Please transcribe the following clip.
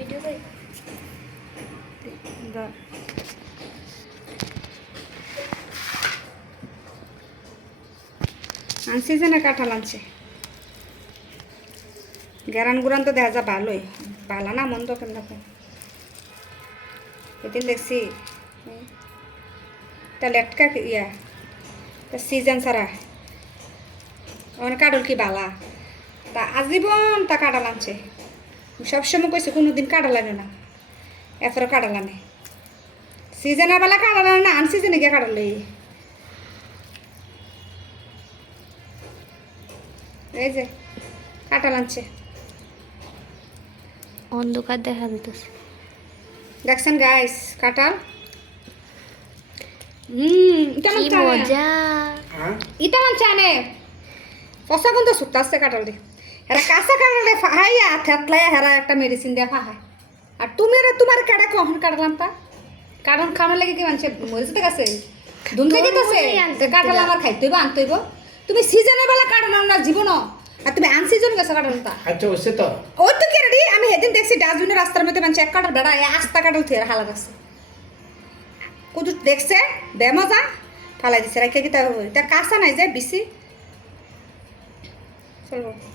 video কই আনছি যে না কাঁঠাল আনছে গেরান গুরান তো দেখা যা ভালোই ভালো না মন্দ কেন দেখো এদিন দেখছি তা লেটকা ইয়া তা সিজন ছাড়া অনেক কাঁঠাল কি বালা তা আজীবন তা কাঁঠাল আনছে সবসময় কইছে কোনোদিন কাঁঠাল আনে না এরপরে কাঁঠাল আনে সিজনের বেলা কাঁঠাল আনে না আনসিজনে গিয়ে কাঁঠাল লই এই যে কাঁঠাল আনছে অন্ধকার দেখা যেতেছে দেখছেন গাইস কাঁঠাল কেমন কি মজা ইতামান চানে পচা গন্ধ ছুটতে আসছে কাঁঠাল দিয়ে হেরা কাঁচা কাঁঠালে ফাহাইয়া থেতলাইয়া হেরা একটা মেডিসিন দিয়ে ফাহায় আর তুমি রে তোমার কেডা কখন কাটলাম তা কারণ খাওয়ার লাগে কি মানুষে মরিতে গেছে ধুম থেকে গেছে কাঁঠাল আমার খাইতে হইব আনতে হইব তুমি সিজনের বেলা কাঁঠাল না জীবন আর তুমি আনসিজন গেছো কাঁঠাল তা আচ্ছা ওসে তো ওই তো কেডি আমি সেদিন দেখছি ডাস্টবিনের রাস্তার মধ্যে মানুষ এক কাঁঠাল বেড়া আস্তা কাঁঠাল থুয়ে হালা গেছে কুদু দেখছে বেমজা ফালাই দিছে রাখে কি তা কাঁচা নাই যে বেশি চলবো